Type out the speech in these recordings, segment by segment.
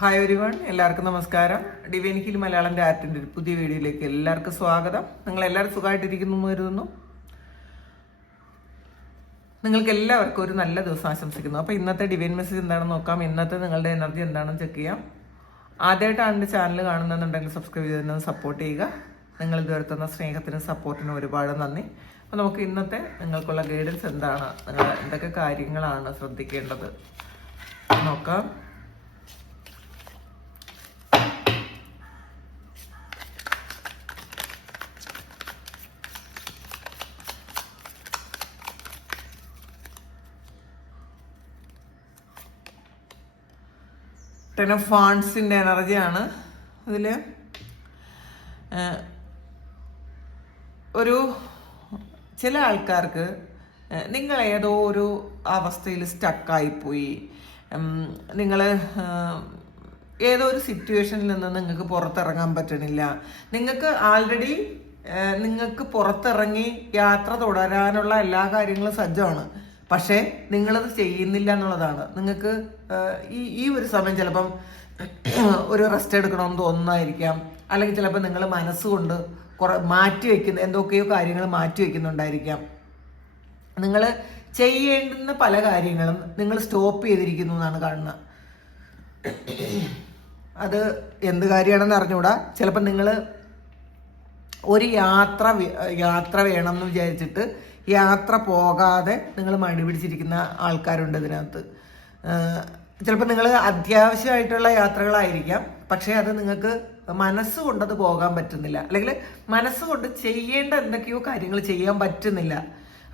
Hi everyone, എല്ലാവർക്കും നമസ്കാരം. Divine heal മലയാളൻ്റെ ആർട്ടിൻ്റെ ഒരു പുതിയ വീഡിയോയിലേക്ക് എല്ലാവർക്കും സ്വാഗതം. നിങ്ങൾ എല്ലാവരും സുഖമായിട്ടിരിക്കുന്നു എന്ന് കരുതുന്നു. നിങ്ങൾക്ക് എല്ലാവർക്കും ഒരു നല്ല ദിവസം ആശംസിക്കുന്നു. അപ്പോൾ ഇന്നത്തെ ഡിവൈൻ മെസ്സേജ് എന്താണെന്ന് നോക്കാം. ഇന്നത്തെ നിങ്ങളുടെ എനർജി എന്താണെന്ന് ചെക്ക് ചെയ്യാം. ആദ്യമായിട്ടാണ് എൻ്റെ ചാനൽ കാണുന്നുണ്ടെങ്കിൽ സബ്സ്ക്രൈബ് ചെയ്ത് സപ്പോർട്ട് ചെയ്യുക. നിങ്ങൾ ഇതുവരെ തന്ന സ്നേഹത്തിനും സപ്പോർട്ടിനും ഒരുപാട് നന്ദി. അപ്പോൾ നമുക്ക് ഇന്നത്തെ നിങ്ങൾക്കുള്ള ഗൈഡൻസ് എന്താണ്, നിങ്ങൾ എന്തൊക്കെ കാര്യങ്ങളാണ് ശ്രദ്ധിക്കേണ്ടത് നോക്കാം. ടെൻ ഓഫ് വാണ്ട്സിൻ്റെ എനർജിയാണ് ഇതിൽ. ഒരു ചില ആൾക്കാർക്ക് നിങ്ങൾ ഏതോ ഒരു അവസ്ഥയിൽ സ്റ്റക്കായിപ്പോയി, നിങ്ങൾ ഏതോ ഒരു സിറ്റുവേഷനിൽ നിന്ന് നിങ്ങൾക്ക് പുറത്തിറങ്ങാൻ പറ്റണില്ല. നിങ്ങൾക്ക് ആൾറെഡി നിങ്ങൾക്ക് പുറത്തിറങ്ങി യാത്ര തുടരാനുള്ള എല്ലാ കാര്യങ്ങളും സജ്ജമാണ്. പക്ഷേ നിങ്ങളത് ചെയ്യുന്നില്ല എന്നുള്ളതാണ്. നിങ്ങൾക്ക് ഈ ഒരു സമയം ചിലപ്പം ഒരു റെസ്റ്റ് എടുക്കണമെന്ന് തോന്നുന്നതായിരിക്കാം. അല്ലെങ്കിൽ ചിലപ്പോൾ നിങ്ങൾ മനസ്സുകൊണ്ട് എന്തൊക്കെയോ കാര്യങ്ങൾ മാറ്റി വയ്ക്കുന്നുണ്ടായിരിക്കാം. നിങ്ങൾ ചെയ്യേണ്ടുന്ന പല കാര്യങ്ങളും നിങ്ങൾ സ്റ്റോപ്പ് ചെയ്തിരിക്കുന്നു എന്നാണ് കാണുന്നത്. അത് എന്ത് കാര്യമാണെന്ന് അറിഞ്ഞുകൂടാ. ചിലപ്പോൾ നിങ്ങൾ ഒരു യാത്ര വേണമെന്ന് വിചാരിച്ചിട്ട് യാത്ര പോകാതെ നിങ്ങൾ മടി പിടിച്ചിരിക്കുന്ന ആൾക്കാരുണ്ട് ഇതിനകത്ത്. ചിലപ്പോൾ നിങ്ങൾ അത്യാവശ്യമായിട്ടുള്ള യാത്രകളായിരിക്കാം, പക്ഷേ അത് നിങ്ങൾക്ക് മനസ്സുകൊണ്ടത് പോകാൻ പറ്റുന്നില്ല, അല്ലെങ്കിൽ മനസ്സുകൊണ്ട് ചെയ്യേണ്ട എന്തൊക്കെയോ കാര്യങ്ങൾ ചെയ്യാൻ പറ്റുന്നില്ല.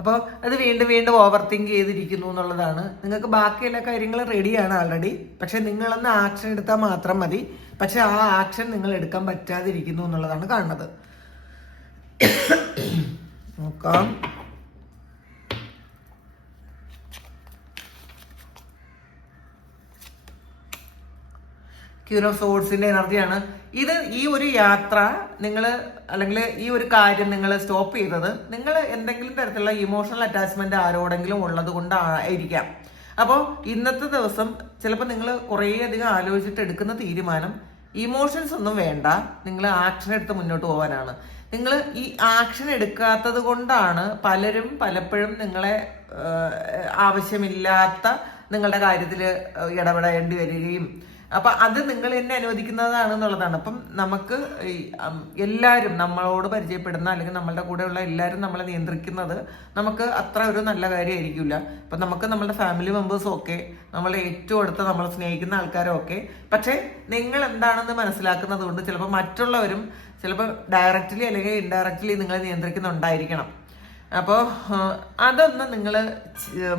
അപ്പോൾ അത് വീണ്ടും വീണ്ടും ഓവർ തിങ്ക് ചെയ്തിരിക്കുന്നു എന്നുള്ളതാണ്. നിങ്ങൾക്ക് ബാക്കി എല്ലാ കാര്യങ്ങളും റെഡിയാണ് ആൾറെഡി, പക്ഷെ നിങ്ങളൊന്ന് ആക്ഷൻ എടുത്താൽ മാത്രം മതി. പക്ഷെ ആ ആക്ഷൻ നിങ്ങൾ എടുക്കാൻ പറ്റാതിരിക്കുന്നു എന്നുള്ളതാണ് കാണുന്നത്. നോക്കാം. ക്യൂൻ ഓഫ് സോർഡ്സിന്റെ എനർജിയാണ് ഇത്. ഈ ഒരു യാത്ര നിങ്ങൾ അല്ലെങ്കിൽ ഈ ഒരു കാര്യം നിങ്ങൾ സ്റ്റോപ്പ് ചെയ്തത് നിങ്ങൾ എന്തെങ്കിലും തരത്തിലുള്ള ഇമോഷണൽ അറ്റാച്ച്മെന്റ് ആരോടെങ്കിലും ഉള്ളത് കൊണ്ടായിരിക്കാം. അപ്പോൾ ഇന്നത്തെ ദിവസം ചിലപ്പോൾ നിങ്ങൾ കുറേ അധികം ആലോചിച്ചിട്ട് എടുക്കുന്ന തീരുമാനം ഇമോഷൻസ് ഒന്നും വേണ്ട, നിങ്ങൾ ആക്ഷൻ എടുത്ത് മുന്നോട്ട് പോകാനാണ്. നിങ്ങൾ ഈ ആക്ഷൻ എടുക്കാത്തത് കൊണ്ടാണ് പലപ്പോഴും നിങ്ങളെ ആവശ്യമില്ലാത്ത നിങ്ങളുടെ കാര്യത്തിൽ ഇടപെടേണ്ടി വരികയും, അപ്പം അത് നിങ്ങൾ തന്നെ അനുവദിക്കുന്നതാണെന്നുള്ളതാണ്. അപ്പം നമുക്ക് എല്ലാവരും നമ്മളോട് പരിചയപ്പെടുന്ന അല്ലെങ്കിൽ നമ്മളുടെ കൂടെയുള്ള എല്ലാവരും നമ്മളെ നിയന്ത്രിക്കുന്നത് നമുക്ക് അത്ര ഒരു നല്ല കാര്യമായിരിക്കില്ല. അപ്പം നമുക്ക് നമ്മളുടെ ഫാമിലി മെമ്പേഴ്സും ഒക്കെ, നമ്മളെ ഏറ്റവും അടുത്ത നമ്മൾ സ്നേഹിക്കുന്ന ആൾക്കാരും ഒക്കെ, പക്ഷേ നിങ്ങൾ എന്താണെന്ന് മനസ്സിലാക്കുന്നത് കൊണ്ട് ചിലപ്പോൾ മറ്റുള്ളവരും ചിലപ്പോൾ ഡയറക്റ്റ്ലി അല്ലെങ്കിൽ ഇൻഡയറക്റ്റ്ലി നിങ്ങളെ നിയന്ത്രിക്കുന്നുണ്ടായിരിക്കണം. അപ്പോൾ അതൊന്ന് നിങ്ങൾ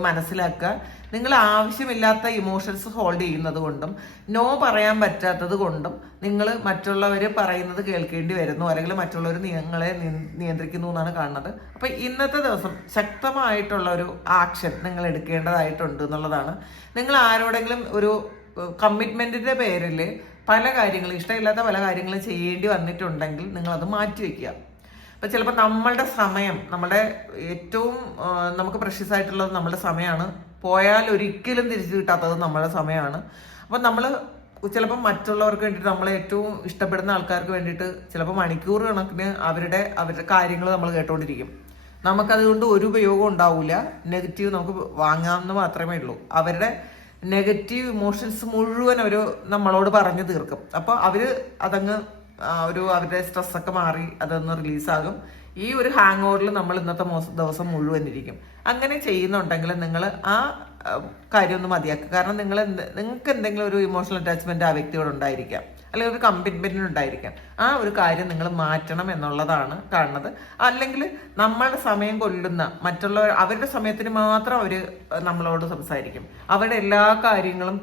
മനസ്സിലാക്കുക. നിങ്ങൾ ആവശ്യമില്ലാത്ത ഇമോഷൻസ് ഹോൾഡ് ചെയ്യുന്നത് കൊണ്ടും നോ പറയാൻ പറ്റാത്തത് കൊണ്ടും നിങ്ങൾ മറ്റുള്ളവർ പറയുന്നത് കേൾക്കേണ്ടി വരുന്നു, അല്ലെങ്കിൽ മറ്റുള്ളവർ നിങ്ങളെ നിയന്ത്രിക്കുന്നു എന്നാണ് കാണുന്നത്. അപ്പം ഇന്നത്തെ ദിവസം ശക്തമായിട്ടുള്ള ഒരു ആക്ഷൻ നിങ്ങൾ എടുക്കേണ്ടതായിട്ടുണ്ട് എന്നുള്ളതാണ്. നിങ്ങൾ ആരോടെങ്കിലും ഒരു കമ്മിറ്റ്മെൻറ്റിൻ്റെ പേരിൽ പല കാര്യങ്ങളും, ഇഷ്ടമില്ലാത്ത പല കാര്യങ്ങളും ചെയ്യേണ്ടി വന്നിട്ടുണ്ടെങ്കിൽ നിങ്ങളത് മാറ്റിവെക്കുക. അപ്പം ചിലപ്പോൾ നമ്മളുടെ സമയം, നമ്മുടെ ഏറ്റവും നമുക്ക് പ്രഷ്യസ് ആയിട്ടുള്ളത് നമ്മുടെ സമയമാണ്. പോയാൽ ഒരിക്കലും തിരിച്ചു കിട്ടാത്തത് നമ്മുടെ സമയമാണ്. അപ്പം നമ്മൾ ചിലപ്പോൾ മറ്റുള്ളവർക്ക് വേണ്ടിയിട്ട്, നമ്മളെ ഏറ്റവും ഇഷ്ടപ്പെടുന്ന ആൾക്കാർക്ക് വേണ്ടിയിട്ട് ചിലപ്പോൾ മണിക്കൂർ കണക്കിന് അവരുടെ കാര്യങ്ങൾ നമ്മൾ കേട്ടുകൊണ്ടിരിക്കും. നമുക്കതുകൊണ്ട് ഒരു ഉപയോഗം ഉണ്ടാവില്ല. നെഗറ്റീവ് നമുക്ക് വാങ്ങാമെന്ന് മാത്രമേ ഉള്ളൂ. അവരുടെ നെഗറ്റീവ് ഇമോഷൻസ് മുഴുവൻ അവർ നമ്മളോട് പറഞ്ഞു തീർക്കും. അപ്പോൾ അവർ അതങ്ങ് അവരുടെ സ്ട്രെസ്സൊക്കെ മാറി അതൊന്ന് റിലീസാകും. ഈ ഒരു ഹാങ് ഓവറിൽ നമ്മൾ ഇന്നത്തെ ദിവസം മുഴുവൻ ഇരിക്കും. അങ്ങനെ ചെയ്യുന്നുണ്ടെങ്കിൽ നിങ്ങൾ ആ കാര്യം ഒന്ന് മതിയാക്കുക. കാരണം നിങ്ങൾക്ക് എന്തെങ്കിലും ഒരു ഇമോഷണൽ അറ്റാച്ച്മെന്റ് ആ വ്യക്തിയോട് ഉണ്ടായിരിക്കാം, അല്ലെങ്കിൽ ഒരു കമ്മിറ്റ്മെന്റിന് ഉണ്ടായിരിക്കാം. ആ ഒരു കാര്യം നിങ്ങൾ മാറ്റണം എന്നുള്ളതാണ് കാണുന്നത്. അല്ലെങ്കിൽ നമ്മളുടെ സമയം കൊല്ലുന്ന മറ്റുള്ളവർ, അവരുടെ സമയത്തിന് മാത്രം അവർ നമ്മളോട് സംസാരിക്കും. അവരുടെ എല്ലാ കാര്യങ്ങളും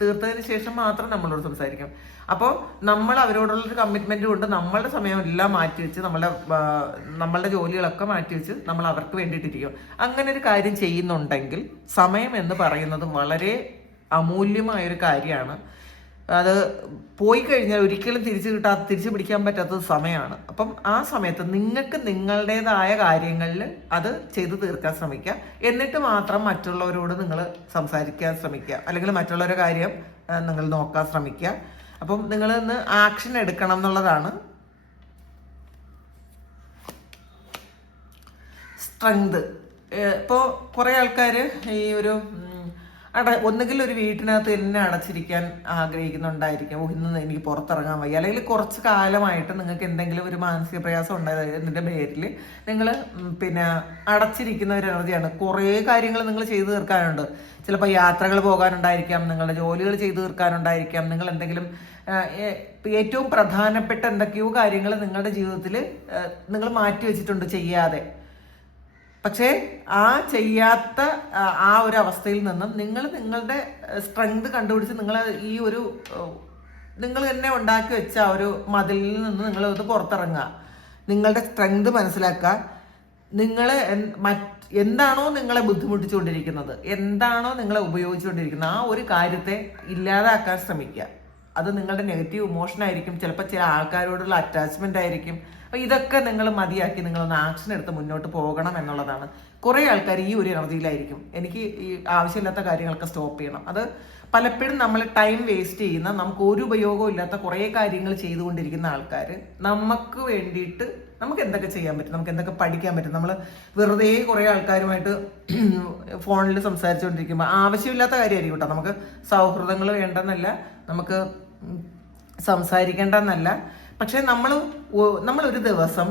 തീർത്തതിന് ശേഷം മാത്രം നമ്മളോട് സംസാരിക്കും. അപ്പോൾ നമ്മൾ അവരോടുള്ളൊരു കമ്മിറ്റ്മെന്റ് കൊണ്ട് നമ്മളുടെ സമയം എല്ലാം മാറ്റിവെച്ച് നമ്മളുടെ ജോലികളൊക്കെ മാറ്റിവെച്ച് നമ്മൾ അവർക്ക് വേണ്ടിയിട്ടിരിക്കും. അങ്ങനെ ഒരു കാര്യം ചെയ്യുന്നുണ്ടെങ്കിൽ സമയം എന്ന് പറയുന്നത് വളരെ അമൂല്യമായൊരു കാര്യമാണ്. അത് പോയി കഴിഞ്ഞാൽ ഒരിക്കലും തിരിച്ചു പിടിക്കാൻ പറ്റാത്ത സമയമാണ്. അപ്പം ആ സമയത്ത് നിങ്ങൾക്ക് നിങ്ങളുടേതായ കാര്യങ്ങളിൽ അത് ചെയ്തു തീർക്കാൻ ശ്രമിക്കുക. എന്നിട്ട് മാത്രം മറ്റുള്ളവരോട് നിങ്ങൾ സംസാരിക്കാൻ ശ്രമിക്കുക, അല്ലെങ്കിൽ മറ്റുള്ളവരുടെ കാര്യം നിങ്ങൾ നോക്കാൻ ശ്രമിക്കുക. അപ്പം നിങ്ങൾ ഇന്ന് ആക്ഷൻ എടുക്കണം എന്നുള്ളതാണ്. സ്ട്രെങ്ത്, ഇപ്പോൾ കുറേ ആൾക്കാർ ഈ ഒരു ഒന്നുകിൽ ഒരു വീട്ടിനകത്ത് തന്നെ അടച്ചിരിക്കാൻ ആഗ്രഹിക്കുന്നുണ്ടായിരിക്കും. ഇന്ന് എനിക്ക് പുറത്തിറങ്ങാൻ വയ്യ, അല്ലെങ്കിൽ കുറച്ച് കാലമായിട്ട് നിങ്ങൾക്ക് എന്തെങ്കിലും ഒരു മാനസിക പ്രയാസം ഉണ്ടായതിൻ്റെ പേരിൽ നിങ്ങൾ പിന്നെ അടച്ചിരിക്കുന്ന ഒരു എനർജിയാണ്. കുറേ കാര്യങ്ങൾ നിങ്ങൾ ചെയ്തു തീർക്കാനുണ്ട്. ചിലപ്പോൾ യാത്രകൾ പോകാനുണ്ടായിരിക്കാം, നിങ്ങളുടെ ജോലികൾ ചെയ്തു തീർക്കാനുണ്ടായിരിക്കാം, നിങ്ങൾ എന്തെങ്കിലും ഏറ്റവും പ്രധാനപ്പെട്ട എന്തൊക്കെയോ കാര്യങ്ങൾ നിങ്ങളുടെ ജീവിതത്തിൽ നിങ്ങൾ മാറ്റി വെച്ചിട്ടുണ്ട് ചെയ്യാതെ. പക്ഷേ ആ ചെയ്യാത്ത ആ ഒരു അവസ്ഥയിൽ നിന്നും നിങ്ങളുടെ സ്ട്രെങ്ത് കണ്ടുപിടിച്ച് നിങ്ങൾ തന്നെ ഉണ്ടാക്കി വെച്ച ആ ഒരു മതിലിൽ നിന്ന് നിങ്ങൾ ഒന്ന് പുറത്തിറങ്ങുക. നിങ്ങളുടെ സ്ട്രെങ്ത് മനസ്സിലാക്കുക. നിങ്ങൾ എന്താണോ നിങ്ങളെ ബുദ്ധിമുട്ടിച്ചുകൊണ്ടിരിക്കുന്നത്, എന്താണോ നിങ്ങളെ ഉപയോഗിച്ചുകൊണ്ടിരിക്കുന്നത്, ആ ഒരു കാര്യത്തെ ഇല്ലാതാക്കാൻ ശ്രമിക്കുക. അത് നിങ്ങളുടെ നെഗറ്റീവ് ഇമോഷൻ ആയിരിക്കും, ചിലപ്പോൾ ചില ആൾക്കാരോടുള്ള അറ്റാച്ച്മെന്റ് ആയിരിക്കും. അപ്പോൾ ഇതൊക്കെ നിങ്ങൾ മതിയാക്കി നിങ്ങളൊന്ന് ആക്ഷൻ എടുത്ത് മുന്നോട്ട് പോകണം എന്നുള്ളതാണ്. കുറേ ആൾക്കാർ ഈ ഒരു എനർജിയിലായിരിക്കും, എനിക്ക് ഈ ആവശ്യമില്ലാത്ത കാര്യങ്ങളൊക്കെ സ്റ്റോപ്പ് ചെയ്യണം. അത് പലപ്പോഴും നമ്മൾ ടൈം വേസ്റ്റ് ചെയ്യുന്ന, നമുക്ക് ഒരു ഉപയോഗവും ഇല്ലാത്ത കുറേ കാര്യങ്ങൾ ചെയ്തുകൊണ്ടിരിക്കുന്ന ആൾക്കാർ നമുക്ക് വേണ്ടിയിട്ട് നമുക്ക് എന്തൊക്കെ ചെയ്യാൻ പറ്റും, നമുക്ക് എന്തൊക്കെ പഠിക്കാൻ പറ്റും. നമ്മൾ വെറുതെ കുറേ ആൾക്കാരുമായിട്ട് ഫോണിൽ സംസാരിച്ചുകൊണ്ടിരിക്കുമ്പോൾ ആവശ്യമില്ലാത്ത കാര്യമായിരിക്കും കേട്ടോ. നമുക്ക് സൗഹൃദങ്ങൾ വേണ്ടെന്നല്ല, നമുക്ക് സംസാരിക്കേണ്ടെന്നല്ല. പക്ഷെ നമ്മളൊരു ദിവസം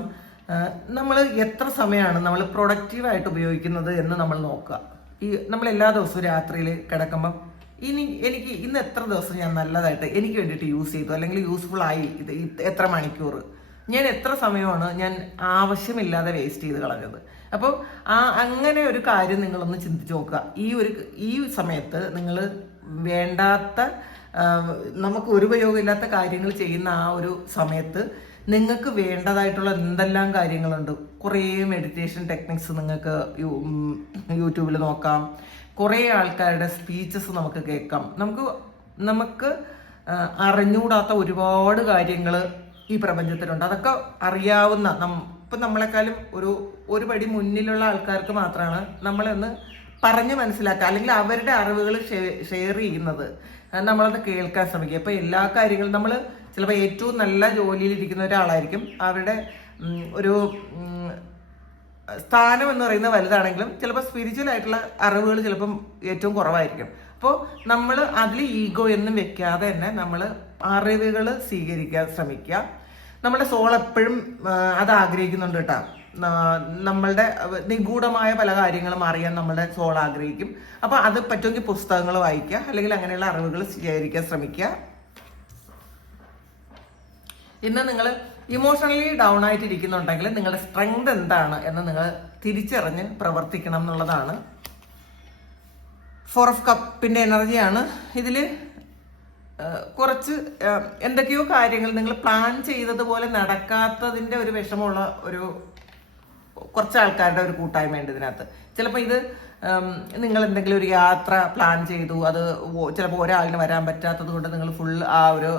നമ്മൾ എത്ര സമയമാണ് നമ്മൾ പ്രൊഡക്റ്റീവായിട്ട് ഉപയോഗിക്കുന്നത് എന്ന് നമ്മൾ നോക്കുക. നമ്മൾ എല്ലാ ദിവസവും രാത്രിയിൽ കിടക്കുമ്പം എനിക്ക് ഇന്ന് എത്ര ദിവസം ഞാൻ നല്ലതായിട്ട് എനിക്ക് വേണ്ടിയിട്ട് യൂസ് ചെയ്തു, അല്ലെങ്കിൽ യൂസ്ഫുൾ ആയി, എത്ര മണിക്കൂർ, ഞാൻ എത്ര സമയമാണ് ഞാൻ ആവശ്യമില്ലാതെ വേസ്റ്റ് ചെയ്ത് കളഞ്ഞത്. അപ്പോൾ അങ്ങനെ ഒരു കാര്യം നിങ്ങളൊന്ന് ചിന്തിച്ച് നോക്കുക. ഈ സമയത്ത് നിങ്ങൾ വേണ്ടാത്ത, നമുക്ക് ഒരു ഉപയോഗമില്ലാത്ത കാര്യങ്ങൾ ചെയ്യുന്ന ആ ഒരു സമയത്ത് നിങ്ങൾക്ക് വേണ്ടതായിട്ടുള്ള എന്തെല്ലാം കാര്യങ്ങളുണ്ട്. കുറേ മെഡിറ്റേഷൻ ടെക്നിക്സ് നിങ്ങൾക്ക് യൂട്യൂബിൽ നോക്കാം. കുറേ ആൾക്കാരുടെ സ്പീച്ചസ് നമുക്ക് കേൾക്കാം. നമുക്ക് അറിഞ്ഞുകൂടാത്ത ഒരുപാട് കാര്യങ്ങൾ ഈ പ്രപഞ്ചത്തിലുണ്ട്. അതൊക്കെ അറിയാവുന്ന ഇപ്പം നമ്മളെക്കാളും ഒരു പടി മുന്നിലുള്ള ആൾക്കാർക്ക് മാത്രമാണ് നമ്മളൊന്ന് പറഞ്ഞ് മനസ്സിലാക്കുക, അല്ലെങ്കിൽ അവരുടെ അറിവുകൾ ഷെയർ ചെയ്യുന്നത് നമ്മളത് കേൾക്കാൻ ശ്രമിക്കുക. ഇപ്പം എല്ലാ കാര്യങ്ങളും നമ്മൾ ചിലപ്പോൾ ഏറ്റവും നല്ല ജോലിയിൽ ഇരിക്കുന്ന ഒരാളായിരിക്കും, അവരുടെ ഒരു സ്ഥാനം എന്ന് പറയുന്നത് വലുതാണെങ്കിലും ചിലപ്പോൾ സ്പിരിച്വൽ ആയിട്ടുള്ള അറിവുകൾ ചിലപ്പം ഏറ്റവും കുറവായിരിക്കും. അപ്പോൾ നമ്മൾ അതിൽ ഈഗോ എന്നും വെക്കാതെ തന്നെ നമ്മൾ അറിവുകൾ സ്വീകരിക്കാൻ ശ്രമിക്കുക. നമ്മുടെ സോൾ എപ്പോഴും അത് ആഗ്രഹിക്കുന്നുണ്ട് കേട്ടോ. നമ്മളുടെ നിഗൂഢമായ പല കാര്യങ്ങളും അറിയാൻ നമ്മുടെ സോൾ ആഗ്രഹിക്കും. അപ്പോൾ അത് പറ്റുമെങ്കിൽ പുസ്തകങ്ങൾ വായിക്കുക, അല്ലെങ്കിൽ അങ്ങനെയുള്ള അറിവുകൾ സ്വീകരിക്കാൻ ശ്രമിക്കുക. ഇന്ന് നിങ്ങൾ ഇമോഷണലി ഡൗൺ ആയിട്ട് ഇരിക്കുന്നുണ്ടെങ്കിൽ നിങ്ങളുടെ സ്ട്രെങ്ത് എന്താണ് എന്ന് നിങ്ങൾ തിരിച്ചറിഞ്ഞ് പ്രവർത്തിക്കണം എന്നുള്ളതാണ്. 4 ഓഫ് കപ്പിന്റെ എനർജിയാണ്. ഇതിൽ കുറച്ച് എന്തൊക്കെയോ കാര്യങ്ങൾ നിങ്ങൾ പ്ലാൻ ചെയ്തതുപോലെ നടക്കാത്തതിൻ്റെ ഒരു വിഷമമുള്ള കുറച്ച് ആൾക്കാരുടെ ഒരു കൂട്ടായ്മയുണ്ട് ഇതിനകത്ത്. ചിലപ്പോൾ ഇത് നിങ്ങൾ എന്തെങ്കിലും ഒരു യാത്ര പ്ലാൻ ചെയ്തു, അത് ചിലപ്പോൾ ഒരാളിന് വരാൻ പറ്റാത്തത് കൊണ്ട് നിങ്ങൾ ഫുൾ ആ ഒരു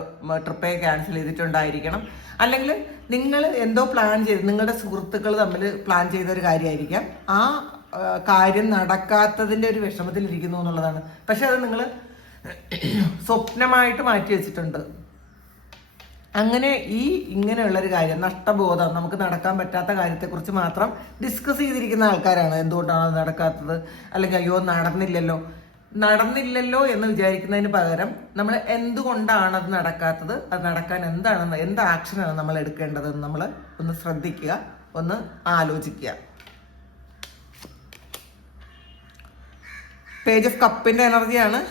ട്രിപ്പേ ക്യാൻസൽ ചെയ്തിട്ടുണ്ടായിരിക്കണം. അല്ലെങ്കിൽ നിങ്ങൾ എന്തോ പ്ലാൻ ചെയ്ത്, നിങ്ങളുടെ സുഹൃത്തുക്കൾ തമ്മിൽ പ്ലാൻ ചെയ്ത ഒരു കാര്യമായിരിക്കാം, ആ കാര്യം നടക്കാത്തതിൻ്റെ ഒരു വിഷമത്തിലിരിക്കുന്നു എന്നുള്ളതാണ്. പക്ഷെ അത് നിങ്ങൾ സ്വപ്നമായിട്ട് മാറ്റി വെച്ചിട്ടുണ്ട്. അങ്ങനെ ഇങ്ങനെയുള്ളൊരു കാര്യം, നഷ്ടബോധം, നമുക്ക് നടക്കാൻ പറ്റാത്ത കാര്യത്തെക്കുറിച്ച് മാത്രം ഡിസ്കസ് ചെയ്തിരിക്കുന്ന ആൾക്കാരാണ്. എന്തുകൊണ്ടാണ് അത് നടക്കാത്തത്, അല്ലെങ്കിൽ അയ്യോ നടന്നില്ലല്ലോ എന്ന് വിചാരിക്കുന്നതിന് പകരം നമ്മൾ എന്തുകൊണ്ടാണ് അത് നടക്കാത്തത്, അത് നടക്കാൻ എന്ത് ആക്ഷനാണ് നമ്മൾ എടുക്കേണ്ടതെന്ന് നമ്മൾ ഒന്ന് ശ്രദ്ധിക്കുക, ഒന്ന് ആലോചിക്കുക. പേജ് ഓഫ് കപ്പിന്റെ എനർജിയാണ്.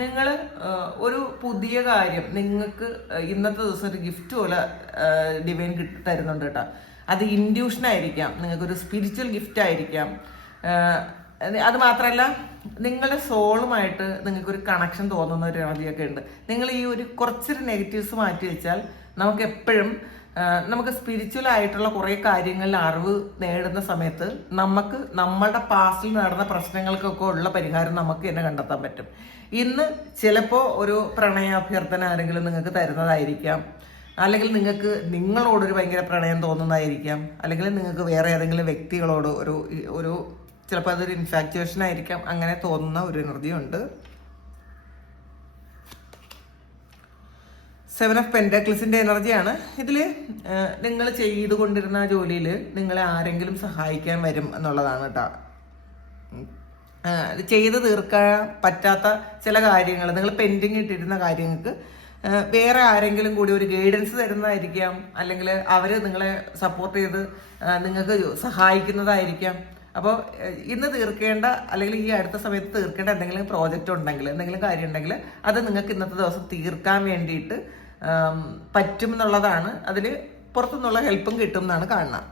നിങ്ങൾ ഒരു പുതിയ കാര്യം, നിങ്ങൾക്ക് ഇന്നത്തെ ദിവസം ഒരു ഗിഫ്റ്റ് പോലെ ഡിവൈൻ തരുന്നുണ്ട് കേട്ടോ. അത് ഇൻഡ്യൂഷൻ ആയിരിക്കാം, നിങ്ങൾക്കൊരു സ്പിരിച്വൽ ഗിഫ്റ്റ് ആയിരിക്കാം, അത് മാത്രമല്ല നിങ്ങളുടെ സോളുമായിട്ട് നിങ്ങൾക്കൊരു കണക്ഷൻ തോന്നുന്ന ഒരു എനർജിയൊക്കെ ഉണ്ട്. നിങ്ങൾ ഈ ഒരു കുറച്ചൊരു നെഗറ്റീവ്സ് മാറ്റി വെച്ചാൽ നമുക്ക് എപ്പോഴും നമുക്ക് സ്പിരിച്വൽ ആയിട്ടുള്ള കുറേ കാര്യങ്ങളിൽ അറിവ് നേടുന്ന സമയത്ത് നമുക്ക് നമ്മളുടെ പാസ്റ്റിൽ നടന്ന പ്രശ്നങ്ങൾക്കൊക്കെ ഉള്ള പരിഹാരം നമുക്ക് തന്നെ കണ്ടെത്താൻ പറ്റും. ഇന്ന് ചിലപ്പോൾ ഒരു പ്രണയാഭ്യർത്ഥന ആരെങ്കിലും നിങ്ങൾക്ക് തരുന്നതായിരിക്കാം, അല്ലെങ്കിൽ നിങ്ങൾക്ക് നിങ്ങളോടൊരു ഭയങ്കര പ്രണയം തോന്നുന്നതായിരിക്കാം, അല്ലെങ്കിൽ നിങ്ങൾക്ക് വേറെ ഏതെങ്കിലും വ്യക്തികളോട് ഒരു ചിലപ്പോൾ അതൊരു ഇൻഫാക്ച്വേഷൻ ആയിരിക്കാം, അങ്ങനെ തോന്നുന്ന ഒരു എനർജി ഉണ്ട്. 7 ഓഫ് പെന്റാക്കിൾസിന്റെ എനർജിയാണ്. ഇതിൽ നിങ്ങൾ ചെയ്തുകൊണ്ടിരുന്ന ജോലിയിൽ നിങ്ങളെ ആരെങ്കിലും സഹായിക്കാൻ വരും എന്നുള്ളതാണ് കേട്ടോ. ചെയ്ത് തീർക്കാൻ പറ്റാത്ത ചില കാര്യങ്ങൾ, നിങ്ങൾ പെൻഡിങ് ഇട്ടിരുന്ന കാര്യങ്ങൾക്ക് വേറെ ആരെങ്കിലും കൂടി ഒരു ഗൈഡൻസ് തരുന്നതായിരിക്കാം, അല്ലെങ്കിൽ അവർ നിങ്ങളെ സപ്പോർട്ട് ചെയ്ത് നിങ്ങൾക്ക് സഹായിക്കുന്നതായിരിക്കാം. അപ്പോൾ ഇന്ന് തീർക്കേണ്ട അല്ലെങ്കിൽ ഈ അടുത്ത സമയത്ത് തീർക്കേണ്ട എന്തെങ്കിലും പ്രോജക്റ്റ് ഉണ്ടെങ്കിൽ, എന്തെങ്കിലും കാര്യം ഉണ്ടെങ്കിൽ അത് നിങ്ങൾക്ക് ഇന്നത്തെ ദിവസം തീർക്കാൻ വേണ്ടിയിട്ട് പറ്റും എന്നുള്ളതാണ്. അതിൽ പുറത്തുനിന്നുള്ള ഹെൽപ്പും കിട്ടും എന്നാണ് കാണുന്നത്.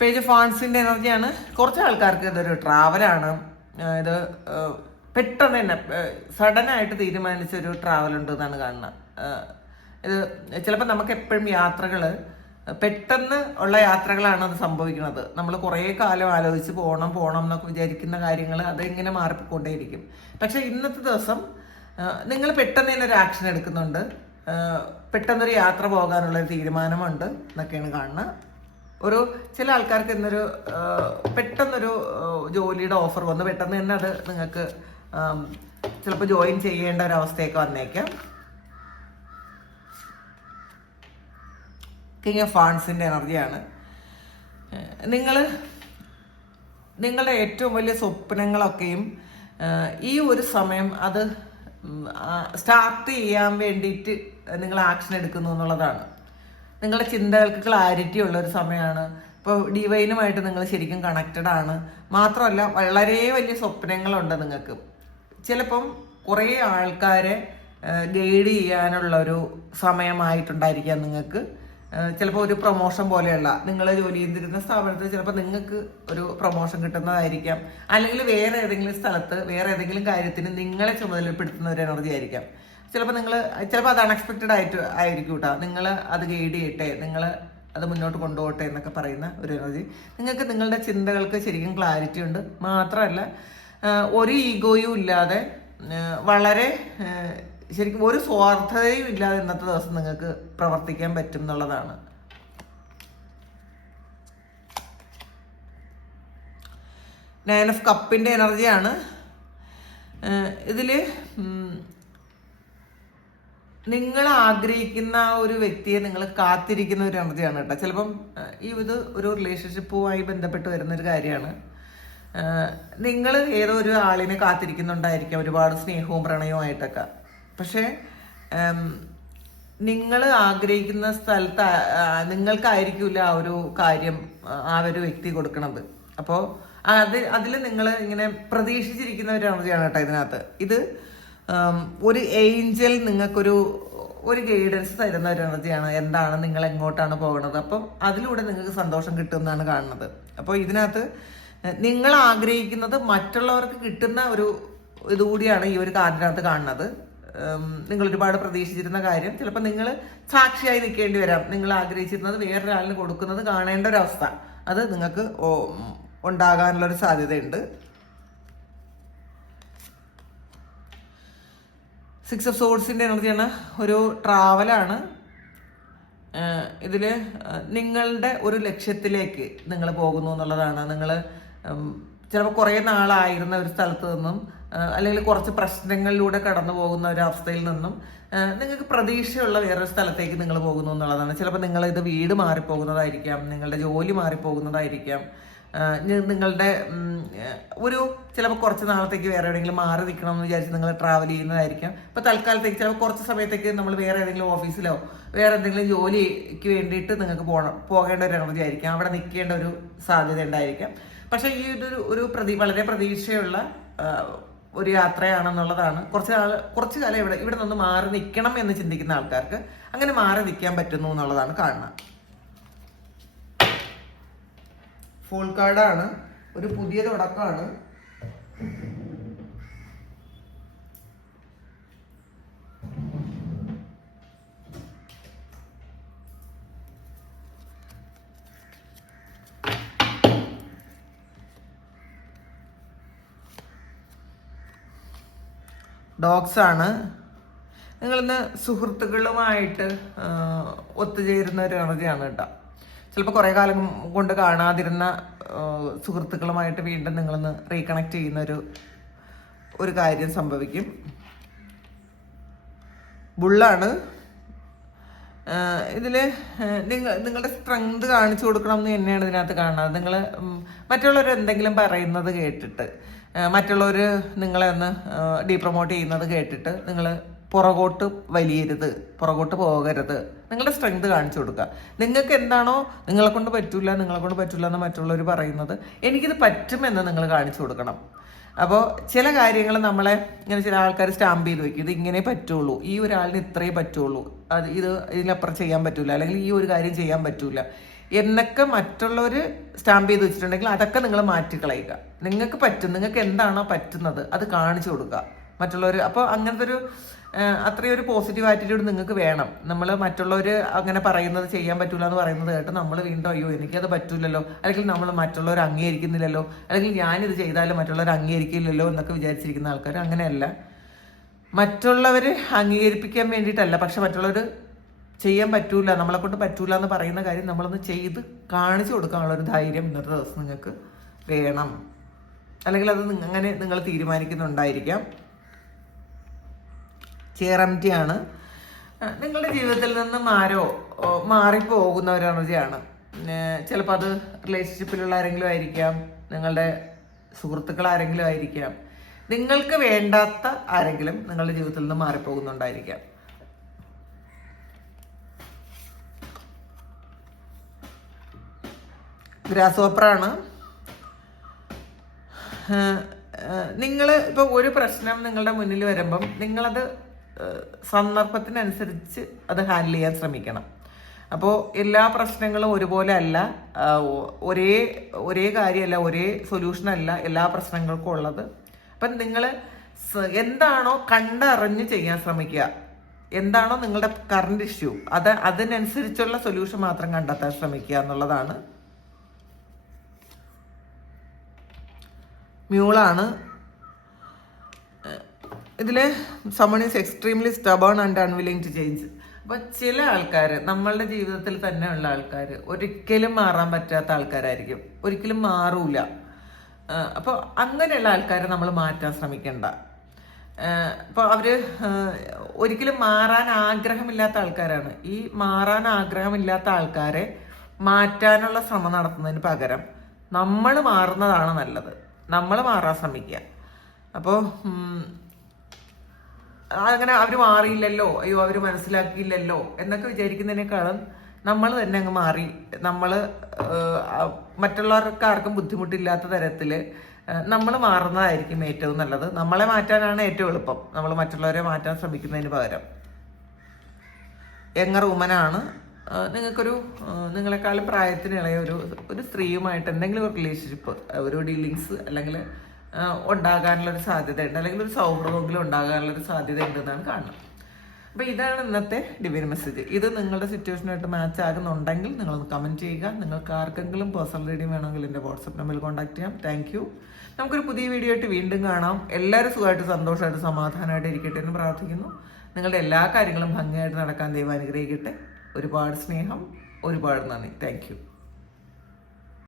പേജ് ഓഫ് വാൻസിന്റെ എനർജിയാണ്. കുറച്ച് ആൾക്കാർക്ക് ഇതൊരു ട്രാവലാണ്. ഇത് പെട്ടെന്ന് തന്നെ സഡനായിട്ട് തീരുമാനിച്ച ഒരു ട്രാവൽ ഉണ്ട് എന്നാണ് കാണുന്നത്. ഇത് ചിലപ്പോൾ നമുക്ക് എപ്പോഴും യാത്രകൾ പെട്ടെന്ന് ഉള്ള യാത്രകളാണ് അത് സംഭവിക്കുന്നത്. നമ്മൾ കുറേ കാലം ആലോചിച്ച് പോകണം എന്നൊക്കെ വിചാരിക്കുന്ന കാര്യങ്ങൾ അതിങ്ങനെ മാറിക്കൊണ്ടേയിരിക്കും. പക്ഷെ ഇന്നത്തെ ദിവസം നിങ്ങൾ പെട്ടെന്ന് തന്നെ ഒരു ആക്ഷൻ എടുക്കുന്നുണ്ട്, പെട്ടെന്നൊരു യാത്ര പോകാനുള്ളൊരു തീരുമാനമുണ്ട് എന്നൊക്കെയാണ് കാണുന്നത്. ചില ആൾക്കാർക്ക് ഇന്നൊരു പെട്ടെന്നൊരു ജോലിയുടെ ഓഫർ വന്ന് പെട്ടെന്ന് തന്നെ അത് നിങ്ങൾക്ക് ചിലപ്പോൾ ജോയിൻ ചെയ്യേണ്ട ഒരു അവസ്ഥയൊക്കെ വന്നേക്കാം. കിങ് ഓഫ് വാൻസിന്റെ എനർജിയാണ്. നിങ്ങളുടെ ഏറ്റവും വലിയ സ്വപ്നങ്ങളൊക്കെയും ഈ ഒരു സമയം അത് സ്റ്റാർട്ട് ചെയ്യാൻ വേണ്ടിയിട്ട് നിങ്ങൾ ആക്ഷൻ എടുക്കുന്നു എന്നുള്ളതാണ്. നിങ്ങളുടെ ചിന്തകൾക്ക് ക്ലാരിറ്റി ഉള്ള ഒരു സമയമാണ്. ഇപ്പോൾ ഡിവൈനുമായിട്ട് നിങ്ങൾ ശരിക്കും കണക്റ്റഡ് ആണ്. മാത്രമല്ല വളരെ വലിയ സ്വപ്നങ്ങളുണ്ട് നിങ്ങൾക്ക്. ചിലപ്പം കുറേ ആൾക്കാരെ ഗൈഡ് ചെയ്യാനുള്ളൊരു സമയമായിട്ടുണ്ടായിരിക്കാം നിങ്ങൾക്ക്. ചിലപ്പോൾ ഒരു പ്രൊമോഷൻ പോലെയുള്ള നിങ്ങൾ ജോലി ചെയ്തിരുന്ന സ്ഥാപനത്തിൽ ചിലപ്പോൾ നിങ്ങൾക്ക് ഒരു പ്രൊമോഷൻ കിട്ടുന്നതായിരിക്കാം, അല്ലെങ്കിൽ വേറെ ഏതെങ്കിലും സ്ഥലത്ത് വേറെ ഏതെങ്കിലും കാര്യത്തിന് നിങ്ങളെ ചുമതലപ്പെടുത്തുന്ന ഒരു എനർജി ആയിരിക്കാം. ചിലപ്പോൾ അത് അൺഎക്സ്പെക്റ്റഡ് ആയിരിക്കും കേട്ടോ. നിങ്ങൾ അത് ഗൈഡ് ചെയ്യട്ടെ, നിങ്ങൾ അത് മുന്നോട്ട് കൊണ്ടുപോകട്ടെ എന്നൊക്കെ പറയുന്ന ഒരു എനർജി. നിങ്ങൾക്ക് നിങ്ങളുടെ ചിന്തകൾക്ക് ശരിക്കും ക്ലാരിറ്റി ഉണ്ട്. മാത്രമല്ല ഒരു ഈഗോയും ഇല്ലാതെ വളരെ ശരിക്കും ഒരു സ്വാർത്ഥതയും ഇല്ലാതെ ഇന്നത്തെ ദിവസം നിങ്ങൾക്ക് പ്രവർത്തിക്കാൻ പറ്റും എന്നുള്ളതാണ്. നയൻ ഓഫ് കപ്പിന്റെ എനർജിയാണ്. ഇതില് നിങ്ങൾ ആഗ്രഹിക്കുന്ന ഒരു വ്യക്തിയെ നിങ്ങൾ കാത്തിരിക്കുന്ന ഒരു എനർജിയാണ് കേട്ടോ. ചിലപ്പം ഇത് ഒരു റിലേഷൻഷിപ്പുമായി ബന്ധപ്പെട്ട് വരുന്നൊരു കാര്യമാണ്. നിങ്ങൾ ഏതോ ഒരു ആളിനെ കാത്തിരിക്കുന്നുണ്ടായിരിക്കാം, ഒരുപാട് സ്നേഹവും പ്രണയവുമായിട്ടൊക്കെ. പക്ഷേ നിങ്ങൾ ആഗ്രഹിക്കുന്ന സ്ഥലത്ത് നിങ്ങൾക്കായിരിക്കില്ല ആ ഒരു കാര്യം ആ ഒരു വ്യക്തി കൊടുക്കണത്. അപ്പോൾ അതിൽ നിങ്ങൾ ഇങ്ങനെ പ്രതീക്ഷിച്ചിരിക്കുന്ന ഒരു എനർജിയാണ് കേട്ടോ ഇതിനകത്ത്. ഇത് ഒരു ഏഞ്ചൽ നിങ്ങൾക്കൊരു ഗൈഡൻസ് തരുന്ന ഒരു എനർജിയാണ്. എന്താണ് നിങ്ങൾ എങ്ങോട്ടാണ് പോകുന്നത്, അപ്പം അതിലൂടെ നിങ്ങൾക്ക് സന്തോഷം കിട്ടുമെന്നാണ് കാണുന്നത്. അപ്പോൾ ഇതിനകത്ത് നിങ്ങൾ ആഗ്രഹിക്കുന്നത് മറ്റുള്ളവർക്ക് കിട്ടുന്ന ഒരു ഇതുകൂടിയാണ് ഈ ഒരു കാർഡിനകത്ത് കാണുന്നത്. നിങ്ങൾ ഒരുപാട് പ്രതീക്ഷിച്ചിരുന്ന കാര്യം ചിലപ്പോൾ നിങ്ങൾ സാക്ഷിയായി നിൽക്കേണ്ടി വരാം. നിങ്ങൾ ആഗ്രഹിച്ചിരുന്നത് വേറൊരാളിന് കൊടുക്കുന്നത് കാണേണ്ട ഒരു അവസ്ഥ അത് നിങ്ങൾക്ക് ഉണ്ടാകാനുള്ളൊരു സാധ്യതയുണ്ട്. 6 ഓഫ് സോർഡ്സിന്റെ എനർജിയാണ്. ഒരു ട്രാവലാണ്. ഇതിൽ നിങ്ങളുടെ ഒരു ലക്ഷ്യത്തിലേക്ക് നിങ്ങൾ പോകുന്നു എന്നുള്ളതാണ്. നിങ്ങൾ ചിലപ്പോൾ കുറേ നാളായിരുന്ന ഒരു സ്ഥലത്ത് നിന്നും അല്ലെങ്കിൽ കുറച്ച് പ്രശ്നങ്ങളിലൂടെ കടന്നു പോകുന്ന ഒരു അവസ്ഥയിൽ നിന്നും നിങ്ങൾക്ക് പ്രതീക്ഷയുള്ള വേറൊരു സ്ഥലത്തേക്ക് നിങ്ങൾ പോകുന്നു എന്നുള്ളതാണ്. ചിലപ്പോൾ നിങ്ങൾ ഇത് വീട് മാറിപ്പോകുന്നതായിരിക്കാം, നിങ്ങളുടെ ജോലി മാറിപ്പോകുന്നതായിരിക്കാം, നിങ്ങളുടെ ചിലപ്പോൾ കുറച്ച് നാളത്തേക്ക് വേറെ എവിടെയെങ്കിലും മാറി നിൽക്കണം എന്ന് വിചാരിച്ച് നിങ്ങൾ ട്രാവൽ ചെയ്യുന്നതായിരിക്കാം. ഇപ്പോൾ തൽക്കാലത്തേക്ക് ചിലപ്പോൾ കുറച്ച് സമയത്തേക്ക് നമ്മൾ വേറെ ഏതെങ്കിലും ഓഫീസിലോ വേറെ എന്തെങ്കിലും ജോലിക്ക് വേണ്ടിയിട്ട് നിങ്ങൾക്ക് പോകേണ്ട ഒരു എനർജി ആയിരിക്കാം, അവിടെ നിൽക്കേണ്ട ഒരു സാധ്യത ഉണ്ടായിരിക്കാം. പക്ഷേ ഈ ഒരു വളരെ പ്രതീക്ഷയുള്ള ഒരു യാത്രയാണെന്നുള്ളതാണ്. കുറച്ച് കാലം ഇവിടെ നിന്ന് മാറി നിൽക്കണം എന്ന് ചിന്തിക്കുന്ന ആൾക്കാർക്ക് അങ്ങനെ മാറി നിൽക്കാൻ പറ്റുന്നു എന്നുള്ളതാണ് കാണുന്നത്. ഫുൾ കാർഡാണ്, ഒരു പുതിയ തുടക്കമാണ്. ഡോഗ്സ് ആണ്. നിങ്ങളിന്ന് സുഹൃത്തുക്കളുമായിട്ട് ഒത്തുചേരുന്ന ഒരു എനർജിയാണ് കേട്ടോ. ചിലപ്പോൾ കുറേ കാലം കൊണ്ട് കാണാതിരുന്ന സുഹൃത്തുക്കളുമായിട്ട് വീണ്ടും നിങ്ങളിന്ന് റീകണക്ട് ചെയ്യുന്ന ഒരു കാര്യം സംഭവിക്കും. ബുള്ളാണ്. ഇതിൽ നിങ്ങളുടെ സ്ട്രെങ്ത് കാണിച്ചു കൊടുക്കണം എന്ന് തന്നെയാണ് ഇതിനകത്ത് കാണുന്നത്. നിങ്ങൾ മറ്റുള്ളവർ എന്തെങ്കിലും പറയുന്നത് കേട്ടിട്ട്, മറ്റുള്ളവർ നിങ്ങളെ ഒന്ന് ഡീപ്രൊമോട്ട് ചെയ്യുന്നത് കേട്ടിട്ട് നിങ്ങൾ പുറകോട്ട് വലിയരുത്, പുറകോട്ട് പോകരുത്. നിങ്ങളുടെ സ്ട്രെങ്ത് കാണിച്ചു കൊടുക്കുക. നിങ്ങൾക്ക് എന്താണോ നിങ്ങളെ കൊണ്ട് പറ്റൂല എന്ന് മറ്റുള്ളവർ പറയുന്നത്, എനിക്കിത് പറ്റുമെന്ന് നിങ്ങൾ കാണിച്ചു കൊടുക്കണം. അപ്പോൾ ചില കാര്യങ്ങൾ നമ്മളെ ഇങ്ങനെ ചില ആൾക്കാർ സ്റ്റാമ്പ് ചെയ്ത് വെക്കും, ഇത് ഇങ്ങനെ പറ്റുള്ളൂ, ഈ ഒരാളിന് ഇത്രയേ പറ്റുള്ളൂ, ഇതിനപ്പുറം ചെയ്യാൻ പറ്റൂല, അല്ലെങ്കിൽ ഈ ഒരു കാര്യം ചെയ്യാൻ പറ്റൂല എന്നൊക്കെ മറ്റുള്ളവർ സ്റ്റാമ്പ് ചെയ്ത് വെച്ചിട്ടുണ്ടെങ്കിൽ അതൊക്കെ നിങ്ങൾ മാറ്റിക്കളയുക. നിങ്ങൾക്ക് പറ്റും, നിങ്ങൾക്ക് എന്താണോ പറ്റുന്നത് അത് കാണിച്ചു കൊടുക്കുക മറ്റുള്ളവർ. അപ്പോൾ അങ്ങനത്തെ അത്രയും ഒരു പോസിറ്റീവ് ആറ്റിറ്റ്യൂഡ് നിങ്ങൾക്ക് വേണം. നമ്മൾ മറ്റുള്ളവർ അങ്ങനെ പറയുന്നത് ചെയ്യാൻ പറ്റൂല എന്ന് പറയുന്നത് കേട്ട് നമ്മൾ വീണ്ടും അയ്യോ എനിക്കത് പറ്റൂലല്ലോ, അല്ലെങ്കിൽ നമ്മൾ മറ്റുള്ളവർ അംഗീകരിക്കുന്നില്ലല്ലോ, അല്ലെങ്കിൽ ഞാനിത് ചെയ്താലും മറ്റുള്ളവർ അംഗീകരിക്കില്ലല്ലോ എന്നൊക്കെ വിചാരിച്ചിരിക്കുന്ന ആൾക്കാർ അങ്ങനെയല്ല. മറ്റുള്ളവർ അംഗീകരിപ്പിക്കാൻ വേണ്ടിയിട്ടല്ല, പക്ഷെ മറ്റുള്ളവർ ചെയ്യാൻ പറ്റൂല, നമ്മളെ കൊണ്ട് പറ്റൂല എന്ന് പറയുന്ന കാര്യം നമ്മളൊന്ന് ചെയ്ത് കാണിച്ചു കൊടുക്കാനുള്ള ഒരു ധൈര്യം ഇന്നത്തെ ദിവസം നിങ്ങൾക്ക് വേണം. അല്ലെങ്കിൽ അത് അങ്ങനെ നിങ്ങൾ തീരുമാനിക്കുന്നുണ്ടായിരിക്കാം. ചേറംറ്റിയാണ്. നിങ്ങളുടെ ജീവിതത്തിൽ നിന്ന് മാറിപ്പോകുന്ന ഒരു എനർജിയാണ്. ചിലപ്പോൾ അത് റിലേഷൻഷിപ്പിലുള്ള ആരെങ്കിലും ആയിരിക്കാം, നിങ്ങളുടെ സുഹൃത്തുക്കൾ ആരെങ്കിലും ആയിരിക്കാം, നിങ്ങൾക്ക് വേണ്ടാത്ത ആരെങ്കിലും നിങ്ങളുടെ ജീവിതത്തിൽ നിന്ന് മാറിപ്പോകുന്നുണ്ടായിരിക്കാം. ഗ്രാസ്ഹോപ്പറാണ്. നിങ്ങൾ ഇപ്പോൾ ഒരു പ്രശ്നം നിങ്ങളുടെ മുന്നിൽ വരുമ്പം നിങ്ങളത് സന്ദർഭത്തിനനുസരിച്ച് അത് ഹാൻഡിൽ ചെയ്യാൻ ശ്രമിക്കണം. അപ്പോൾ എല്ലാ പ്രശ്നങ്ങളും ഒരുപോലെ അല്ല, ഒരേ കാര്യമല്ല, ഒരേ സൊല്യൂഷനല്ല എല്ലാ പ്രശ്നങ്ങൾക്കും ഉള്ളത്. അപ്പം നിങ്ങൾ എന്താണോ കണ്ടറിഞ്ഞ് ചെയ്യാൻ ശ്രമിക്കുക, എന്താണോ നിങ്ങളുടെ കറണ്ട് ഇഷ്യൂ അതിനനുസരിച്ചുള്ള സൊല്യൂഷൻ മാത്രം കണ്ടെത്താൻ ശ്രമിക്കുക എന്നുള്ളതാണ്. മ്യൂളാണ്. ഇതിൽ someone is extremely stubborn and unwilling to change. അപ്പോൾ ചില ആൾക്കാർ, നമ്മളുടെ ജീവിതത്തിൽ തന്നെ ഉള്ള ആൾക്കാർ ഒരിക്കലും മാറാൻ പറ്റാത്ത ആൾക്കാരായിരിക്കും, ഒരിക്കലും മാറൂല. അപ്പോൾ അങ്ങനെയുള്ള ആൾക്കാരെ നമ്മൾ മാറ്റാൻ ശ്രമിക്കണ്ട. അപ്പോൾ അവർ ഒരിക്കലും മാറാൻ ആഗ്രഹമില്ലാത്ത ആൾക്കാരാണ്. ഈ മാറാൻ ആഗ്രഹമില്ലാത്ത ആൾക്കാരെ മാറ്റാനുള്ള ശ്രമം നടത്തുന്നതിന് പകരം നമ്മൾ മാറുന്നതാണ് നല്ലത്. നമ്മൾ മാറാൻ ശ്രമിക്കുക. അപ്പോൾ അങ്ങനെ അവർ മാറിയില്ലല്ലോ, അയ്യോ അവർ മനസ്സിലാക്കിയില്ലല്ലോ എന്നൊക്കെ വിചാരിക്കുന്നതിനേക്കാളും നമ്മൾ തന്നെ അങ്ങ് മാറി, നമ്മൾ മറ്റുള്ളവർക്കാർക്കും ബുദ്ധിമുട്ടില്ലാത്ത തരത്തിൽ നമ്മൾ മാറുന്നതായിരിക്കും ഏറ്റവും നല്ലത്. നമ്മളെ മാറ്റാനാണ് ഏറ്റവും എളുപ്പം, നമ്മൾ മറ്റുള്ളവരെ മാറ്റാൻ ശ്രമിക്കുന്നതിന് പകരം. യങ്ങർ വുമനാണ്. നിങ്ങളെക്കാളും പ്രായത്തിനിളയ ഒരു സ്ത്രീയുമായിട്ട് എന്തെങ്കിലും ഒരു റിലേഷൻഷിപ്പ്, ഒരു ഡീലിങ്സ് അല്ലെങ്കിൽ ഉണ്ടാകാനുള്ളൊരു സാധ്യതയുണ്ട്, അല്ലെങ്കിൽ ഒരു സൗഹൃദമെങ്കിലും ഉണ്ടാകാനുള്ളൊരു സാധ്യത ഉണ്ടെന്നാണ് കാണുന്നത്. അപ്പോൾ ഇതാണ് ഇന്നത്തെ ഡിവൈൻ മെസ്സേജ്. ഇത് നിങ്ങളുടെ സിറ്റുവേഷനായിട്ട് മാച്ച് ആകുന്നുണ്ടെങ്കിൽ നിങ്ങളൊന്ന് കമൻറ്റ് ചെയ്യുക. നിങ്ങൾക്ക് ആർക്കെങ്കിലും പേഴ്സണൽ റീഡിങ് വേണമെങ്കിൽ എൻ്റെ വാട്സപ്പ് നമ്പറിൽ കോൺടാക്ട് ചെയ്യാം. Thank you. നമുക്കൊരു പുതിയ വീഡിയോ ആയിട്ട് വീണ്ടും കാണാം. എല്ലാവരും സുഖമായിട്ട് സന്തോഷമായിട്ട് സമാധാനമായിട്ട് ഇരിക്കട്ടെ എന്ന് പ്രാർത്ഥിക്കുന്നു. നിങ്ങളുടെ എല്ലാ കാര്യങ്ങളും ഭംഗിയായിട്ട് നടക്കാൻ ദൈവം അനുഗ്രഹിക്കട്ടെ. ഒരുപാട് സ്നേഹം, ഒരുപാട് നന്ദി. Thank you.